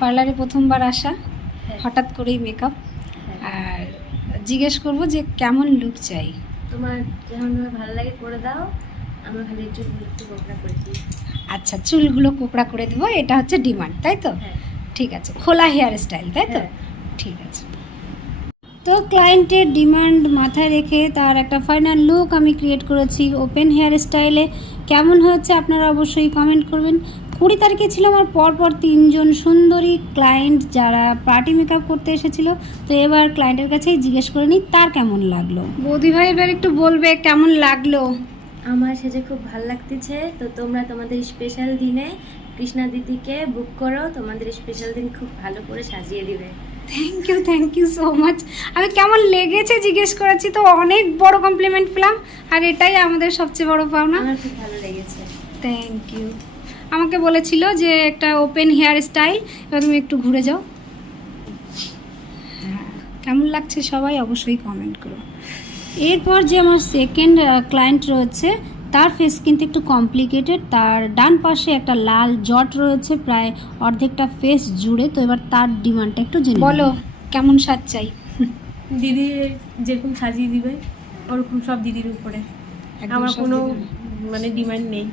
পার্লারে প্রথমবার আসা, হ্যাঁ। হঠাৎ করেই মেকআপ, হ্যাঁ। আর জিজ্ঞেস করব যে কেমন লুক চাই। তোমার যেমন ভালো লাগে করে দাও, আমরা খালি চুলগুলো একটু কোকড়া করে দিই। আচ্ছা, চুলগুলো কোকড়া করে দেবো, এটা হচ্ছে ডিমান্ড, তাই তো? হ্যাঁ। ঠিক আছে, খোলা হেয়ার স্টাইল, তাই তো? হ্যাঁ। ঠিক আছে। তো ক্লায়েন্টের ডিমান্ড মাথায় রেখে তার একটা ফাইনাল লুক আমি ক্রিয়েট করেছি ওপেন হেয়ার স্টাইলে। কেমন হয়েছে আপনারা অবশ্যই কমেন্ট করবেন। 20 তারিখে ছিল আমার পরপর 3জন সুন্দরী ক্লায়েন্ট যারা পার্টি মেকআপ করতে এসেছিল। তো এবার ক্লায়েন্টের কাছেই জিজ্ঞেস করে নিই তার কেমন লাগলো। বৌদি ভাই এবার একটু বলবে কেমন লাগলো। আমার সেজে খুব ভালো লাগতেছে। তো তোমরা তোমাদের স্পেশাল দিনে কৃষ্ণা দিদিকে বুক করো, তোমাদের স্পেশাল দিন খুব ভালো করে সাজিয়ে দিবে। Thank you so much. আমি কেমন লেগেছে জিজ্ঞেস করেছি তো অনেক বড় কমপ্লিমেন্ট পেলাম, আর এটাই আমাদের সবচেয়ে বড় পাওনা। আমার খুব ভালো লেগেছে। Thank you. আমাকে বলেছিল যে একটা ওপেন হেয়ার স্টাইল, এবার তুমি একটু ঘুরে যাও। হ্যাঁ, কেমন লাগছে সবাই অবশ্যই কমেন্ট করো। এরপর যে আমার সেকেন্ড ক্লায়েন্ট রয়েছে তার ফেস কিন্তু একটু কমপ্লিকেটেড। তার ডান পাশে একটা লাল জট রয়েছে প্রায় অর্ধেকটা ফেস জুড়ে। তো এবার তার ডিমান্ডটা একটু জেনে বলো কেমন সাজ চাই। দিদি যেরকম সাজিয়ে দিবে ওরকম সব দিদির উপরে, একদম আমার সব কোনো দিদি। মানে ডিমান্ড নেই।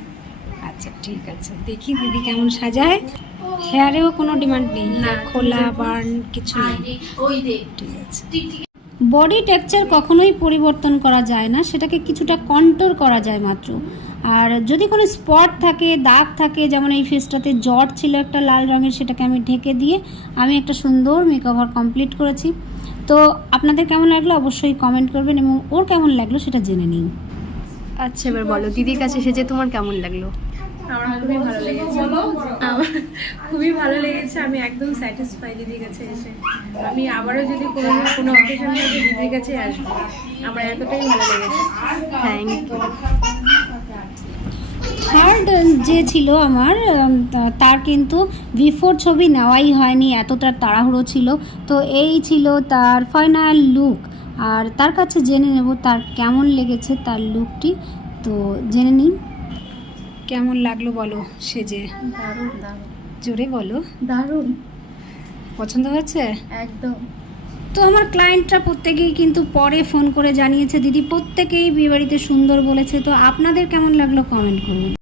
আচ্ছা ঠিক আছে, দেখি দিদি কেমন সাজায়। হেয়ারেও কোনো ডিমান্ড নেই, না, খোলা বার্ন কিছু নেই। ঠিক আছে। বডি টেক্সচার কখনোই পরিবর্তন করা যায় না, সেটাকে কিছুটা কন্ট্রোল করা যায় মাত্র। আর যদি কোনো স্পট থাকে, দাগ থাকে, যেমন এই ফেসটাতে জট ছিল একটা লাল রঙের, সেটাকে আমি ঢেকে দিয়ে আমি একটা সুন্দর মেকওভার কমপ্লিট করেছি। তো আপনাদের কেমন লাগলো অবশ্যই কমেন্ট করবেন, এবং ওর কেমন লাগলো সেটা জেনে নিন। আচ্ছা, এবার বলো দিদির কাছে এসে যে তোমার কেমন লাগলো। আমার খুবই ভালো লেগেছে। আমার খুবই ভালো লেগেছে। আমি একদম স্যাটিসফাই দিদির কাছে এসে। আমি আবারও যদি কোনো অকেশন থাকে দিদির কাছে আসবো। আমার এতটাই ভালো লেগেছে। Thank you. থার্ড যে ছিল আমার তার কিন্তু বিফোর ছবি নেওয়াই হয়নি, এতটা তাড়াহুড়ো ছিল। তো এই ছিল তার ফাইনাল লুক, আর তার কাছে জেনে নেব তার কেমন লেগেছে তার লুকটি। তো জেনে নিন কেমন লাগলো বলো সেজে। দারুণ দারুণ জোরে বলো। দারুণ, পছন্দ হয়েছে? একদম। তো আমার ক্লায়েন্টরা প্রত্যেকেই কিন্তু পরে ফোন করে জানিয়েছে দিদি প্রত্যেকেই বিয়েবাড়িতে সুন্দর বলেছে। তো আপনাদের কেমন লাগলো কমেন্ট করুন।